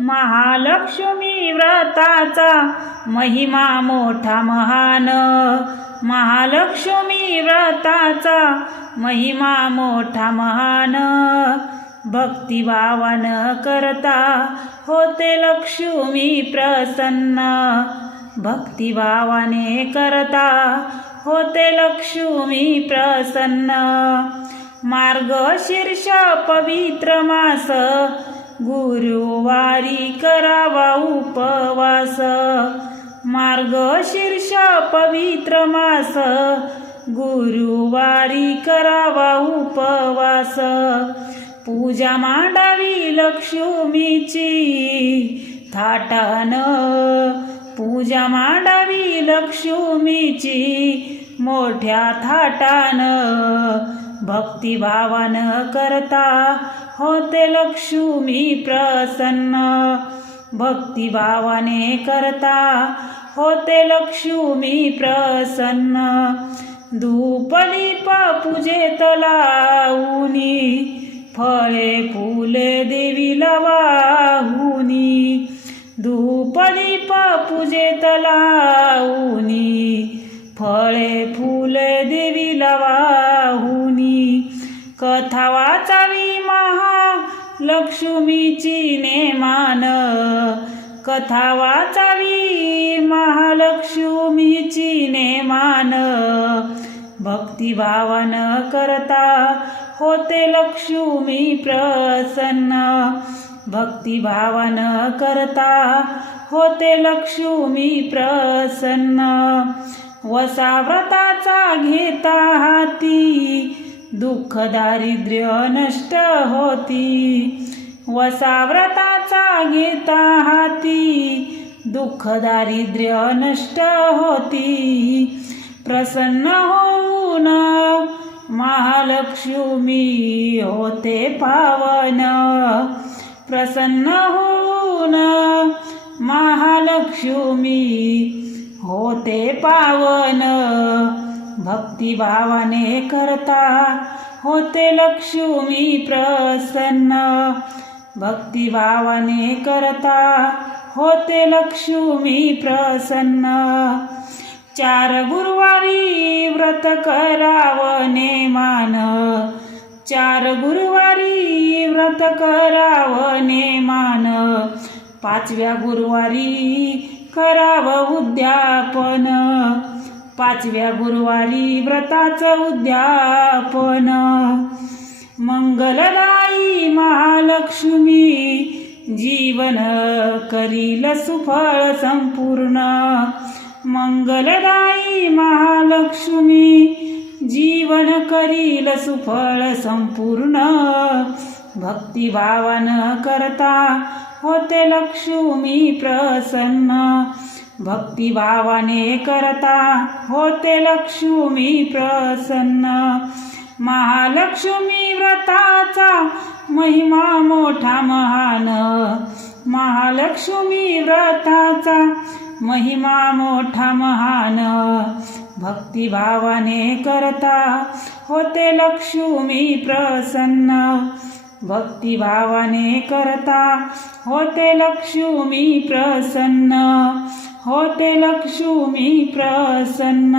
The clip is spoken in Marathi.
महालक्ष्मी व्रताचा महिमा मोठा महान। महालक्ष्मी व्रताचा महिमा मोठा महान। भक्तिभावान करता होते लक्ष्मी प्रसन्न। भक्तिभावाने करता होते लक्ष्मी प्रसन्न। मार्गशीर्ष पवित्र मास गुरुवारी करावा उपवास। मार्गशीर्ष पवित्र मास गुरुवारी करावा उपवास। पूजा मांडावी लक्ष्मीची थाटान। पूजा मांडावी लक्ष्मीची मोठ्या थाटान। भक्तिभावान करता होते लक्ष्मी प्रसन्न। भक्तिभावाने करता होते लक्ष्मी प्रसन्न। धूप दीप पूजेत लावूनी फळे फुले देवीला वाहुनी। धूप दीप पूजेत लावूनी फळे फुले देवीला वाहुनी। कथा वाचावी महालक्ष्मीची नेमान। कथा वाचावी महालक्ष्मीची नेमान। भक्तिभावान करता होते लक्ष्मी प्रसन्न। भक्तिभावान करता होते लक्ष्मी प्रसन्न। वसा व्रताचा घेता हाती दुःख दारिद्र्य नष्ट होती। वसा व्रताचा घेता हाती दुःख दारिद्र्य नष्ट होती। प्रसन्न होऊन महालक्ष्मी होते पावन। प्रसन्न होऊन महालक्ष्मी होते पावन। भक्तिभावाने करता होते लक्ष्मी प्रसन्न। भक्तिभावाने करता होते लक्ष्मी प्रसन्न। 4 गुरुवारी व्रत करावं नेमान। 4 गुरुवारी व्रत करावं नेमान। 5व्या गुरुवारी करावं उद्यापन। 5व्या गुरुवारी व्रताचं उद्यापन। मंगलदायी महालक्ष्मी जीवन करील सुफळ संपूर्ण। मंगलदायी महालक्ष्मी जीवन करील सुफळ संपूर्ण। भक्तिभावान करता होते लक्ष्मी प्रसन्न। भक्तिभावाने करता होते लक्ष्मी प्रसन्न। महालक्ष्मी व्रताचा महिमा मोठा महान। महालक्ष्मी व्रताचा महिमा मोठा महान। भक्तिभावाने करता होते लक्ष्मी प्रसन्न। भक्तिभावाने करता होते लक्ष्मी प्रसन्न। होते लक्ष्मी प्रसन्न।